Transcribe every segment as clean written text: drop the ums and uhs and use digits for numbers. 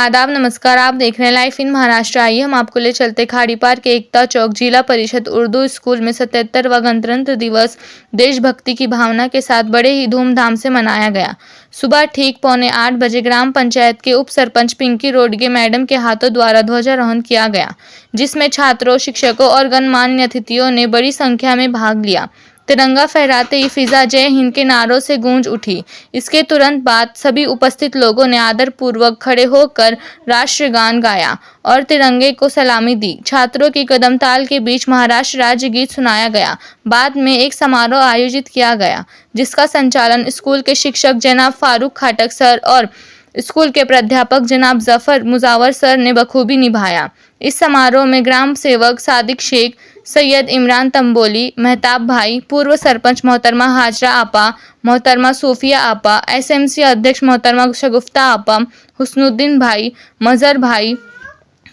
आदाब नमस्कार। आप देख रहे हैं लाइव इन महाराष्ट्र। आइए हम आपको ले चलते खाड़ी पार के एकता चौक जिला परिषद उर्दू स्कूल में 77वां गणतंत्र दिवस देशभक्ति की भावना के साथ बड़े ही धूमधाम से मनाया गया। सुबह ठीक 7:45 बजे ग्राम पंचायत के उप सरपंच पिंकी रोडगे मैडम के हाथों द्वारा ध्वजारोहण किया गया, जिसमें छात्रों, शिक्षकों और गणमान्य अतिथियों ने बड़ी संख्या में भाग लिया। तिरंगा फहराते ही फिजा जय हिंद के नारों से गूंज उठी। इसके तुरंत बाद सभी उपस्थित लोगों ने आदरपूर्वक खड़े होकर राष्ट्रगान गाया और तिरंगे को सलामी दी। छात्रों की कदमताल के बीच महाराष्ट्र राज्य गीत सुनाया गया। बाद में एक समारोह आयोजित किया गया, जिसका संचालन स्कूल के शिक्षक जनाब फारूक खाटक सर और स्कूल के प्राध्यापक जनाब जफर मुजावर सर ने बखूबी निभाया। इस समारोह में ग्राम सेवक सादिक शेख, सैयद इमरान तंबोली, मेहताब भाई, पूर्व सरपंच मोहतरमा हाजरा आपा, मोहतरमा सूफिया आपा, एसएमसी अध्यक्ष मोहतरमा शगुफ्ता आपा, हुस्नुद्दीन भाई, मजहर भाई,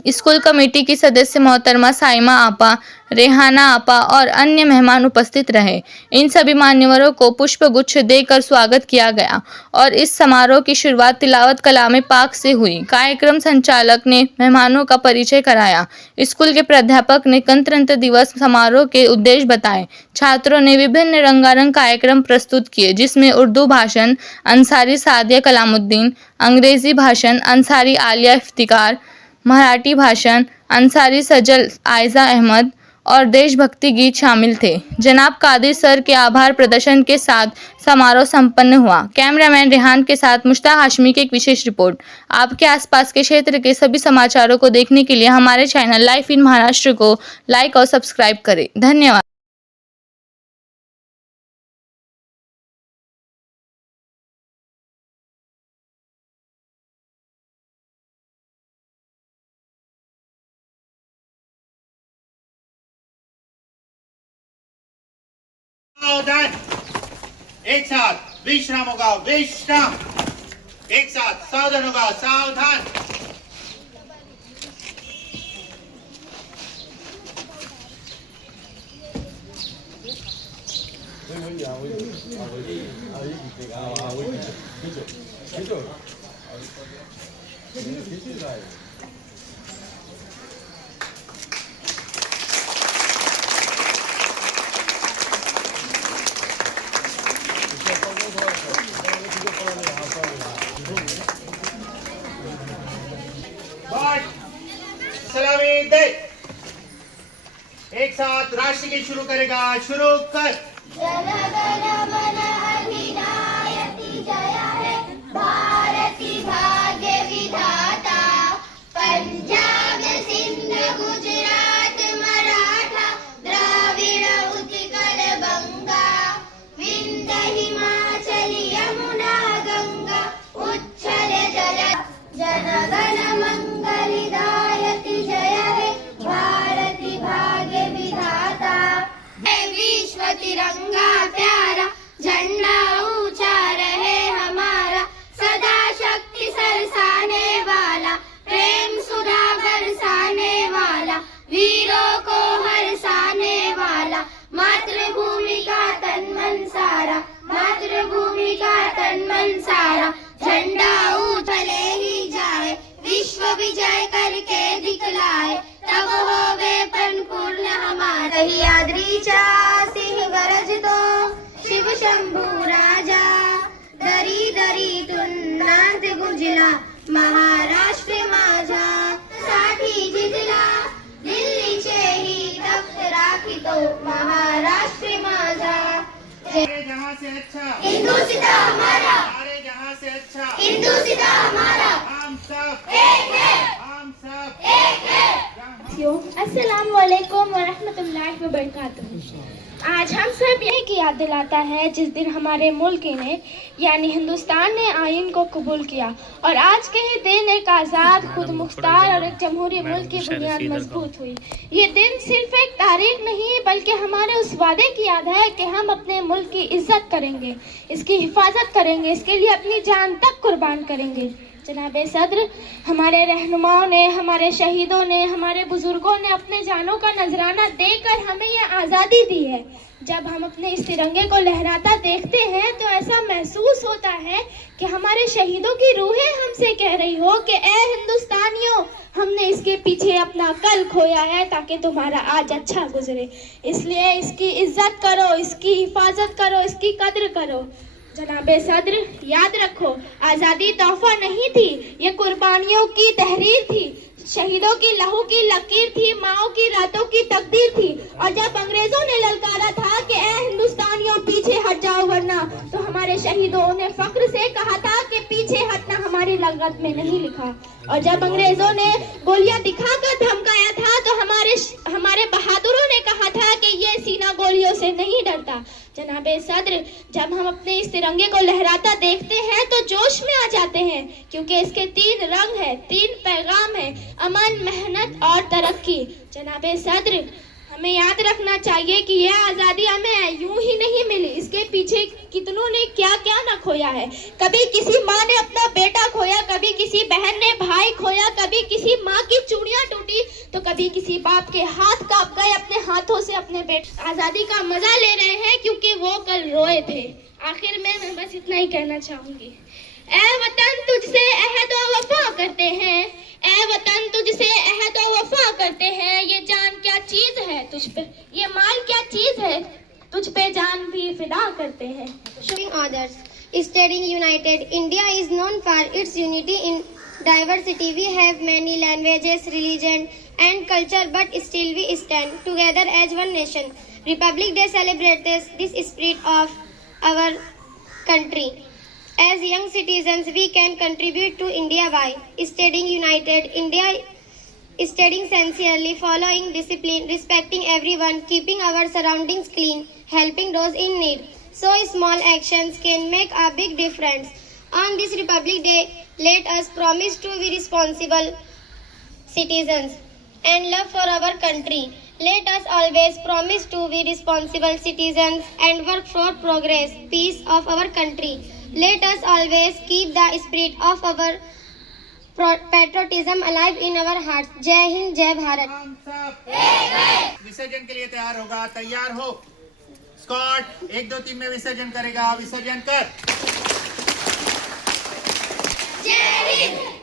स्कूल कमेटी की सदस्य मोहतरमा साइमा आपा, रेहाना आपा और अन्य मेहमान उपस्थित रहे। इन सभी मान्यवरों को पुष्पगुच्छ देकर स्वागत किया गया और इस समारोह की शुरुआत तिलावत कलाम पाक से हुई। कार्यक्रम संचालक ने मेहमानों का परिचय कराया। स्कूल के प्राध्यापक ने गणतंत्र दिवस समारोह के उद्देश्य बताए। छात्रों ने विभिन्न रंगारंग कार्यक्रम प्रस्तुत किए, जिसमें उर्दू भाषण अंसारी सादिया कलामुद्दीन, अंग्रेजी भाषण अंसारी आलिया इफ्तिकार, मराठी भाषण अंसारी सजल आयजा अहमद और देशभक्ति गीत शामिल थे। जनाब कादिर सर के आभार प्रदर्शन के साथ समारोह संपन्न हुआ। कैमरामैन रेहान के साथ मुश्ताक हाशमी की एक विशेष रिपोर्ट। आपके आसपास के क्षेत्र के सभी समाचारों को देखने के लिए हमारे चैनल लाइव इन महाराष्ट्र को लाइक और सब्सक्राइब करें। धन्यवाद। सावधान, एक साथ विश्राम होगा, विश्राम। एक साथ सावधान होगा, सावधान। सलामी दे। एक साथ राष्ट्र गीत शुरू करेगा, शुरू कर। जन गण मन अधिनायक जय हे भारती भाग्य विधाता। पंजाब सिंध गुजरात मराठा द्राविड़ उत्कल बंगा। विंध्य हिमाचल यमुना गंगा उच्छल जल। जन गण मंगलदायक जय हे भारती भाग्य विधाता। विश्व तिरंगा प्यारा झंडा ऊंचा रहे हमारा। सदा शक्ति सरसाने वाला, प्रेम सुधा बरसाने वाला, वीरों को हरसाने वाला। मातृभूमि का तन मन सारा, मातृभूमि का तन मन सारा। झंडा ऊंचले ही जाए, विश्व विजय करके दिखलाए। तब होवे परिपूर्ण हमारा। सह्याद्रीचा सिंह गरजतो, शिव शंभू राजा। दरी दरीतून नाद गुंजला, महाराष्ट्र माझा साठी झिजला। दिल्लीचेही तख्त राखितो, महाराष्ट्र माझा। सारे जहां से अच्छा हिंदुस्तान हमारा, सारे जहां से अच्छा हिंदुस्तान हमारा। हम सब एक है, हम सब एक है। अस्सलाम वालेकुम व रहमतुल्लाहि व बरकातुहू। आज हम सब यही की याद दिलाता है जिस दिन हमारे मुल्क ने यानी हिंदुस्तान ने आइन को कबूल किया और आज के ही दिन एक आज़ाद, खुद मुख्तार और एक जमहूरी मुल्क की बुनियाद मजबूत हुई। ये दिन सिर्फ एक तारीख नहीं बल्कि हमारे उस वादे की याद है कि हम अपने मुल्क की इज्जत करेंगे, इसकी हिफाजत करेंगे, इसके लिए अपनी जान तक कुर्बान करेंगे। जनाबे सदर, हमारे रहनुमाओं ने, हमारे शहीदों ने, हमारे बुजुर्गों ने अपने जानों का नजराना देकर हमें ये आज़ादी दी है। जब हम अपने इस तिरंगे को लहराता देखते हैं तो ऐसा महसूस होता है कि हमारे शहीदों की रूहें हमसे कह रही हो कि ए हिंदुस्तानियों, हमने इसके पीछे अपना कल खोया है ताकि तुम्हारा आज अच्छा गुजरे। इसलिए इसकी इज्जत करो, इसकी हिफाजत करो, इसकी कद्र करो। जनाबे सदर, याद रखो, आज़ादी तोहफा नहीं थी, ये कुर्बानियों की तहरीर थी, शहीदों की लहू की लकीर थी, माओ की रातों की तकदीर थी। और जब अंग्रेजों ने ललकारा था कि ए हिंदुस्तानियों पीछे हट जाओ वरना, तो हमारे शहीदों ने फख्र से कहा था कि पीछे हटना हमारी लगत में नहीं लिखा। और जब अंग्रेजों ने गोलियां दिखाकर धमकाया था तो हमारे बहादुरों ने कहा था कि ये सीना गोलियों से नहीं डरता। जनाबे सदर, जब हम अपने इस तिरंगे को लहराता देखते हैं तो जोश में आ जाते हैं, क्योंकि इसके 3 रंग है, 3 पैगाम है, अमन, मेहनत और तरक्की। जनाबे सदर, हमें याद रखना चाहिए कि यह आज़ादी हमें यूं ही नहीं मिली, इसके पीछे कितनों ने क्या क्या ना खोया है। कभी किसी माँ ने अपना बेटा खोया, कभी किसी बहन ने भाई खोया, कभी किसी माँ की चूड़ियां टूटी, तो कभी किसी बाप के हाथ कांप गए अपने हाथों से अपने बेटे। आज़ादी का मजा ले रहे हैं क्योंकि वो कल रोए थे। आखिर में मैं बस इतना ही कहना चाहूंगी, ए वतन तुझसे अहद व वफा करते हैं, ए वतन तुझसे अहद व वफा करते हैं, ये जान क्या चीज है तुझ पे, ये माल क्या चीज है, तुझ पे जान भी फिदा करते हैं। Showing others. Studying united, India is known for its unity in diversity. We have many languages, religion and culture, but still we stand together as one nation. Republic Day celebrates this spirit of our country. As young citizens, we can contribute to India by studying united, studying sincerely, following discipline, respecting everyone, keeping our surroundings clean, helping those in need. So small actions can make a big difference. On this Republic Day, let us promise to be responsible citizens and love for our country. Let us always promise to be responsible citizens and work for progress, peace of our country. Let us always keep the spirit of our patriotism alive in our hearts. जय हिंद, जय भारत। हम सब विसर्जन के लिए तैयार होगा, तैयार हो। स्कॉट 1 2 3 में विसर्जन करेगा, विसर्जन कर। जय हिंद।